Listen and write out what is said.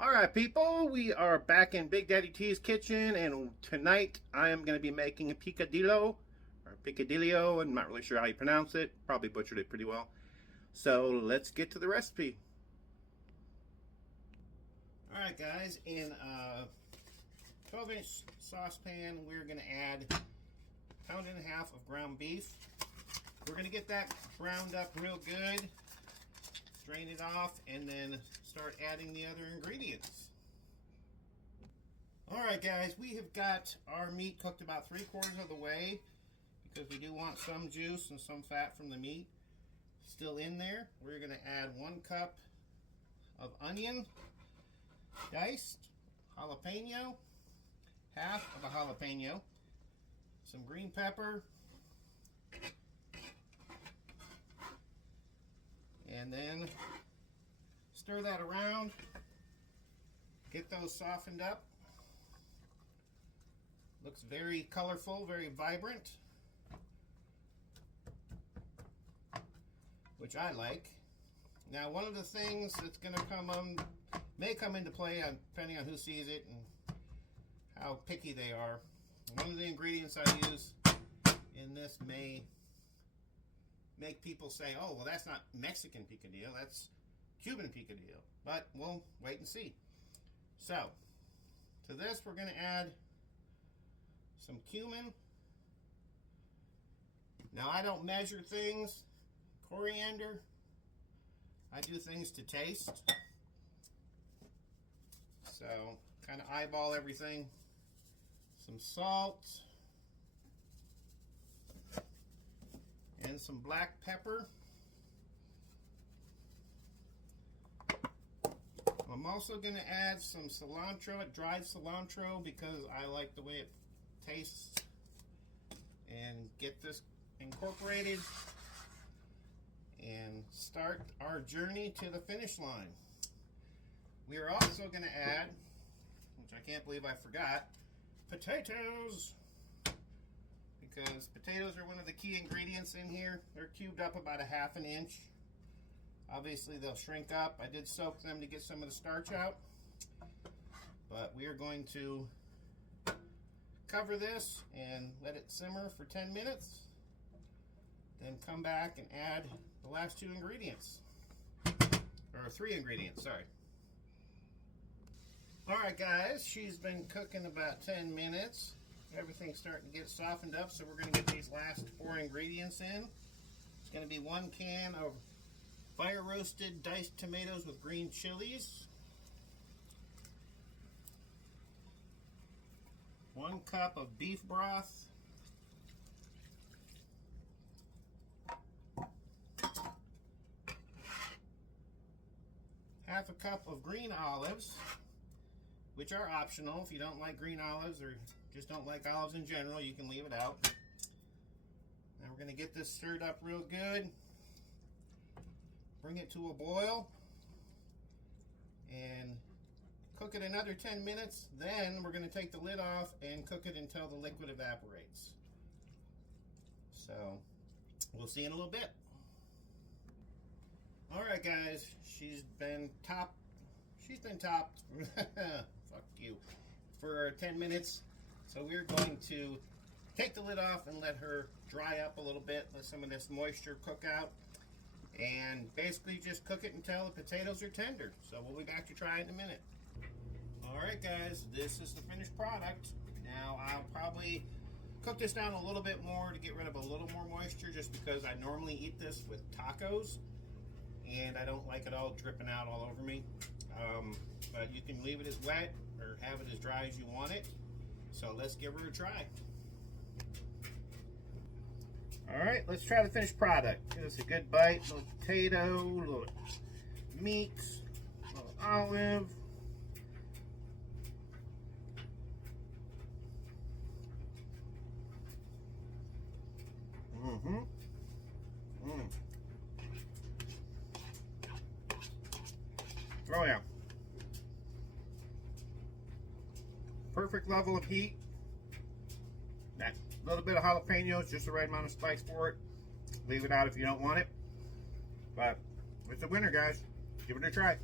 All right, people, we are back in Big Daddy T's kitchen, and tonight I am going to be making a picadillo, or picadillo. I'm not really sure how you pronounce it. Probably butchered it pretty well. So let's get to the recipe. All right, guys, in a 12-inch saucepan, we're going to add a pound and a half of ground beef. We're going to get that browned up real good. Drain it off and then start adding the other ingredients. Alright guys, we have got our meat cooked about 3/4 of the way because we do want some juice and some fat from the meat still in there. We're going to add 1 cup of onion diced, jalapeno, half of a jalapeno, some green pepper, and then stir that around, get those softened up. Looks very colorful, very vibrant, which I like. Now, one of the things that's going to may come into play depending on who sees it and how picky they are. One of the ingredients I use in this may make people say, oh, well, that's not Mexican picadillo, that's Cuban picadillo. But we'll wait and see. So, to this we're going to add some cumin. Now, I don't measure things. Coriander, I do things to taste. So, kind of eyeball everything. Some salt. And some black pepper. I'm also going to add some cilantro, dried cilantro, because I like the way it tastes. And get this incorporated and start our journey to the finish line. We are also going to add, which I can't believe I forgot, potatoes. Because potatoes are one of the key ingredients in here. They're cubed up about 1/2 inch. Obviously they'll shrink up. I did soak them to get some of the starch out. But we are going to cover this and let it simmer for 10 minutes. Then come back and add the last 2 ingredients. Or 3 ingredients, sorry. Alright guys, she's been cooking about 10 minutes. Everything's starting to get softened up, so we're going to get these last 4 ingredients in. It's going to be 1 can of fire roasted diced tomatoes with green chilies, 1 cup of beef broth, 1/2 cup of green olives, which are optional. If you don't like green olives or just don't like olives in general, you can leave it out. Now we're going to get this stirred up real good. Bring it to a boil and cook it another 10 minutes. Then we're going to take the lid off and cook it until the liquid evaporates. So we'll see in a little bit. Alright guys, she's been topped fuck you, for 10 minutes. So we're going to take the lid off and let her dry up a little bit, let some of this moisture cook out, and basically just cook it until the potatoes are tender. So we'll be back to try it in a minute. Alright guys, this is the finished product. Now I'll probably cook this down a little bit more to get rid of a little more moisture, just because I normally eat this with tacos and I don't like it all dripping out all over me. But you can leave it as wet or have it as dry as you want it. So let's give her a try. Alright, let's try the finished product. Give us a good bite. A little potato, a little meat, a little olive. Oh yeah. Perfect level of heat. That little bit of jalapenos, just the right amount of spice for it. Leave it out if you don't want it. But it's a winner, guys. Give it a try.